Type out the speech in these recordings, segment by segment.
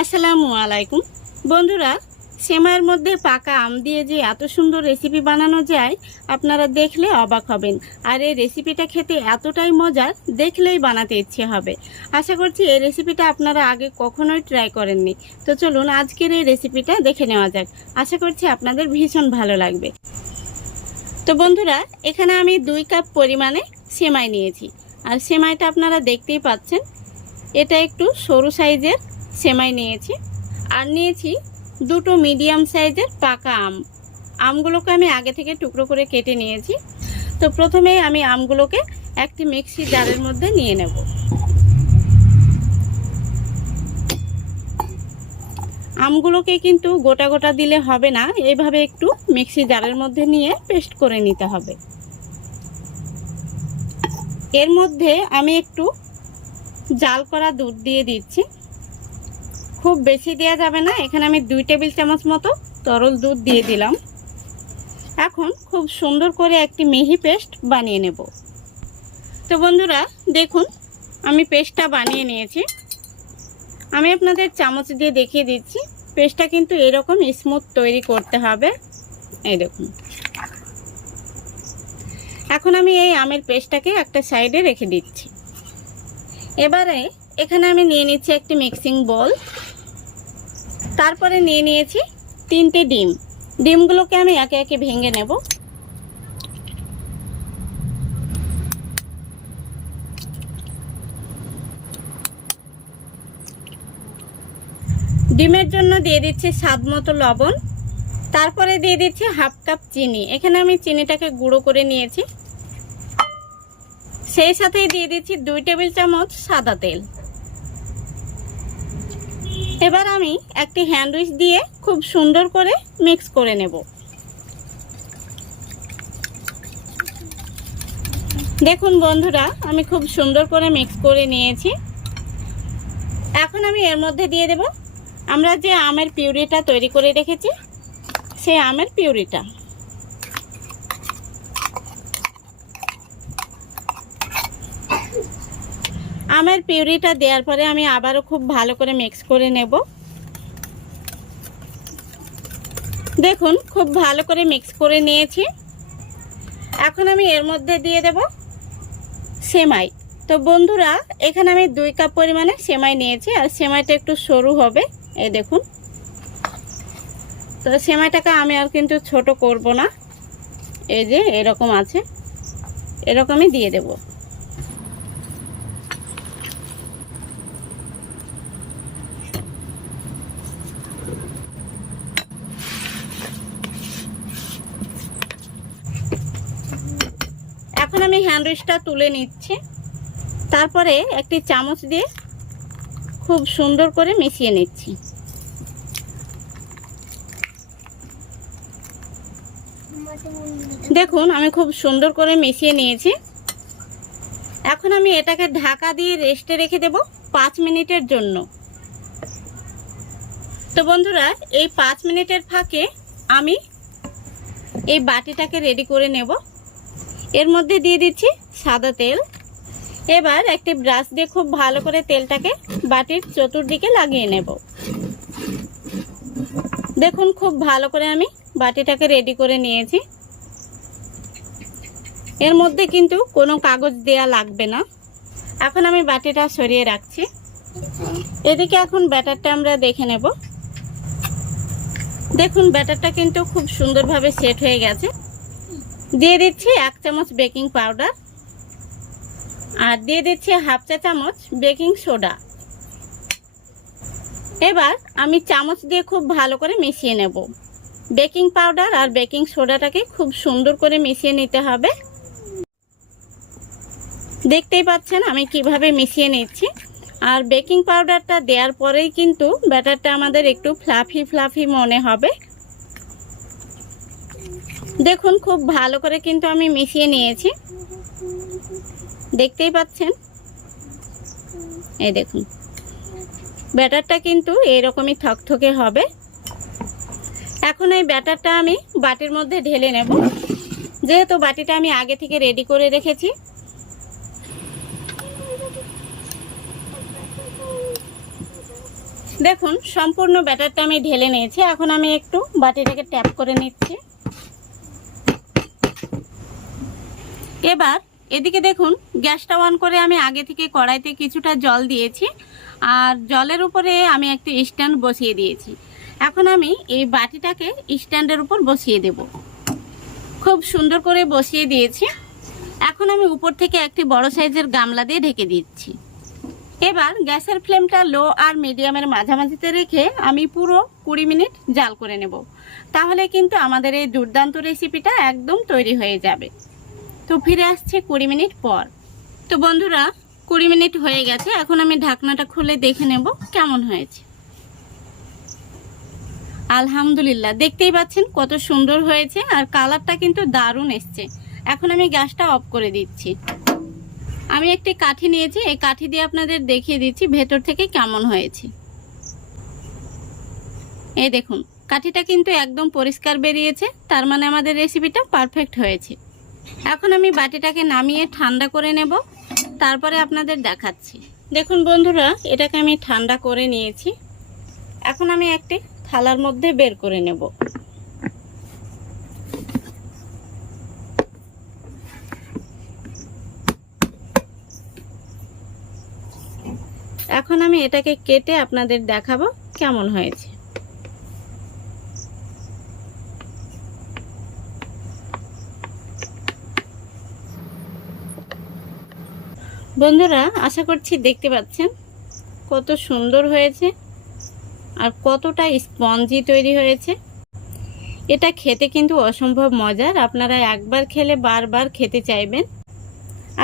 আসসালামু আলাইকুম বন্ধুরা, সেমাইয়ের মধ্যে পাকা আম দিয়ে যে এত সুন্দর রেসিপি বানানো যায় আপনারা দেখলে অবাক হবেন। আর এই রেসিপিটা খেতে এতটাই মজার, দেখলেই বানাতে ইচ্ছে হবে। আশা করছি এই রেসিপিটা আপনারা আগে কখনোই ট্রাই করেননি। তো চলুন আজকের এই রেসিপিটা দেখে নেওয়া যাক। আশা করছি আপনাদের ভীষণ ভালো লাগবে। তো বন্ধুরা, এখানে আমি 2 কাপ পরিমাণে সেমাই নিয়েছি। আর সেমাইটা আপনারা দেখতেই পাচ্ছেন, এটা একটু সরু সাইজের সেমাই নিয়েছি। আর নিয়েছি 2টো মিডিয়াম সাইজের পাকা আম। আমগুলোকে আমি আগে থেকে টুকরো করে কেটে নিয়েছি। তো প্রথমে আমি আমগুলোকে একটি মিক্সি জারের মধ্যে নিয়ে নেব। আমগুলোকে কিন্তু গোটা গোটা দিলে হবে না, এইভাবে একটু মিক্সি জারের মধ্যে নিয়ে পেস্ট করে নিতে হবে। এর মধ্যে আমি একটু জাল করা দুধ দিয়ে দিচ্ছি। খুব বেশি দেওয়া যাবে না, এখানে আমি 2 টেবিল চামচ মতো তরল দুধ দিয়ে দিলাম। এখন খুব সুন্দর করে একটি মিহি পেস্ট বানিয়ে নেব। তো বন্ধুরা দেখুন, আমি পেস্টটা বানিয়ে নিয়েছি। আমি আপনাদের চামচ দিয়ে দেখিয়ে দিচ্ছি। পেস্টটা কিন্তু এরকম স্মুথ তৈরি করতে হবে। এই দেখুন। এখন আমি এই আমের পেস্টটাকে একটা সাইডে রেখে দিচ্ছি। এবারে এখানে আমি নিয়ে নিচ্ছি একটি মিক্সিং বোল। তারপরে নিয়ে নিয়েছি 3টে ডিম। ডিমগুলোকে আমি একে একে ভেঙে নেব। ডিমের জন্য দিয়ে দিচ্ছি স্বাদ মতো লবণ। তারপরে দিয়ে দিচ্ছি হাফ কাপ চিনি। এখানে আমি চিনিটাকে গুঁড়ো করে নিয়েছি। সেই সাথেই দিয়ে দিচ্ছি 2 টেবিল চামচ সাদা তেল। এবার আমি একটি হ্যান্ড উইচ দিয়ে খুব সুন্দর করে মিক্স করে নেব। দেখুন বন্ধুরা, আমি খুব সুন্দর করে মিক্স করে নিয়েছি। এখন আমি এর মধ্যে দিয়ে দেব আমরা যে আমের পিউরিটা তৈরি করে রেখেছি, সেই আমের পিউরিটা। আমের পিউরিটা দেওয়ার পরে আমি আবারও খুব ভালো করে মিক্স করে নেব। দেখুন, খুব ভালো করে মিক্স করে নিয়েছি। এখন আমি এর মধ্যে দিয়ে দেব সেমাই। তো বন্ধুরা, এখানে আমি 2 কাপ পরিমাণে সেমাই নিয়েছি। আর সেমাইটা একটু সরু হবে, এই দেখুন। তো সেমাইটাকে আমি আর কিন্তু ছোট করব না, এই যে এরকম আছে, এরকমই দিয়ে দেব। এখন আমি হ্যান্ড উইচটা তুলে নিচ্ছি। তারপরে একটি চামচ দিয়ে খুব সুন্দর করে মিশিয়ে নিচ্ছি। দেখুন, আমি খুব সুন্দর করে মিশিয়ে নিয়েছি। এখন আমি এটাকে ঢাকা দিয়ে রেস্টে রেখে দেব 5 মিনিটের জন্য। তো বন্ধুরা, এই 5 মিনিটের ফাঁকে আমি এই বাটিটাকে রেডি করে নেব। এর মধ্যে দিয়ে দিচ্ছি সাদা তেল। এবার একটি ব্রাশ দিয়ে খুব ভালো করে তেলটাকে বাটির চতুর্দিকে লাগিয়ে নেব। দেখুন, খুব ভালো করে আমি বাটিটাকে রেডি করে নিয়েছি। এর মধ্যে কিন্তু কোনো কাগজ দেয়া লাগবে না। এখন আমি বাটিটা সরিয়ে রাখছি। এদিকে এখন ব্যাটারটা আমরা দেখে নেব। দেখুন, ব্যাটারটা কিন্তু খুব সুন্দরভাবে সেট হয়ে গেছে। দিয়ে দিচ্ছি 1 চামচ বেকিং পাউডার। আর দিয়ে দিচ্ছি হাফ চা চামচ বেকিং সোডা। এবার আমি চামচ দিয়ে খুব ভালো করে মিশিয়ে নেব। বেকিং পাউডার আর বেকিং সোডাটাকে খুব সুন্দর করে মিশিয়ে নিতে হবে। দেখতেই পাচ্ছেন আমি কিভাবে মিশিয়ে নিচ্ছি। আর বেকিং পাউডারটা দেওয়ার পরেই কিন্তু ব্যাটারটা আমাদের একটু ফ্লাফি ফ্লাফি মনে হবে। দেখুন, খুব ভালো করে কিন্তু আমি মিশিয়ে নিয়েছি। দেখতেই পাচ্ছেন, এই দেখুন ব্যাটারটা কিন্তু এরকমই থকথকে হবে। এখন এই ব্যাটারটা আমি বাটির মধ্যে ঢেলে নেব। যেহেতু বাটিটা আমি আগে থেকে রেডি করে রেখেছি। দেখুন সম্পূর্ণ ব্যাটারটা আমি ঢেলে নিয়েছি। এখন আমি একটু বাটিটাকে ট্যাপ করে নিচ্ছি। এবার এদিকে দেখুন গ্যাসটা অন করে আমি আগে থেকে কড়াইতে কিছুটা জল দিয়েছি, আর জলের উপরে আমি একটি স্ট্যান্ড বসিয়ে দিয়েছি। এখন আমি এই বাটিটাকে স্ট্যান্ডের উপর বসিয়ে দেব। খুব সুন্দর করে বসিয়ে দিয়েছি। এখন আমি উপর থেকে একটি বড় সাইজের গামলা দিয়ে ঢেকে দিচ্ছি। এবার গ্যাসের ফ্লেমটা লো আর মিডিয়ামের মাঝামাঝিতে রেখে আমি পুরো 20 মিনিট জাল করে নেব। তাহলে কিন্তু আমাদের এই দুর্দান্ত রেসিপিটা একদম তৈরি হয়ে যাবে। তো ফিরে আসছে 20 মিনিট পর। তো বন্ধুরা 20 মিনিট হয়ে গেছে। এখন আমি ঢাকনাটা খুলে দেখে নেব কেমন হয়েছে। আলহামদুলিল্লাহ, দেখতেই পাচ্ছেন কত সুন্দর হয়েছে আর কালারটা কিন্তু দারুণ এসছে। এখন আমি গ্যাসটা অফ করে দিচ্ছি। আমি একটি কাঠি নিয়েছি, এই কাঠি দিয়ে আপনাদের দেখিয়ে দিচ্ছি ভেতর থেকে কেমন হয়েছে। এই দেখুন কাঠিটা কিন্তু একদম পরিষ্কার বেরিয়েছে, তার মানে আমাদের রেসিপিটা পারফেক্ট হয়েছে। এখন আমি বাটিটাকে নামিয়ে ঠান্ডা করে নেব, তারপরে আপনাদের দেখাচ্ছি। দেখুন বন্ধুরা, এটাকে আমি ঠান্ডা করে নিয়েছি। এখন আমি একটি থালার মধ্যে বের করে নেব। এখন আমি এটাকে কেটে আপনাদের দেখাবো কেমন হয়েছে। বন্ধুরা আশা করছি দেখতে পাচ্ছেন কত সুন্দর হয়েছে আর কতটা স্পঞ্জি তৈরি হয়েছে। এটা খেতে কিন্তু অসম্ভব মজার, আপনারা একবার খেলে বারবার খেতে চাইবেন।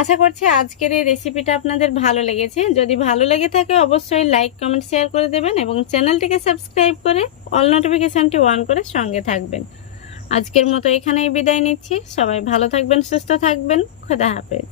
আশা করছি আজকের এই রেসিপিটা আপনাদের ভালো লেগেছে। যদি ভালো লেগে থাকে অবশ্যই লাইক কমেন্ট শেয়ার করে দেবেন এবং চ্যানেলটিকে সাবস্ক্রাইব করে অল নোটিফিকেশনটি অন করে সঙ্গে থাকবেন। আজকের মতো এখানেই বিদায় নিচ্ছি। সবাই ভালো থাকবেন, সুস্থ থাকবেন। খোদা হাফেজ।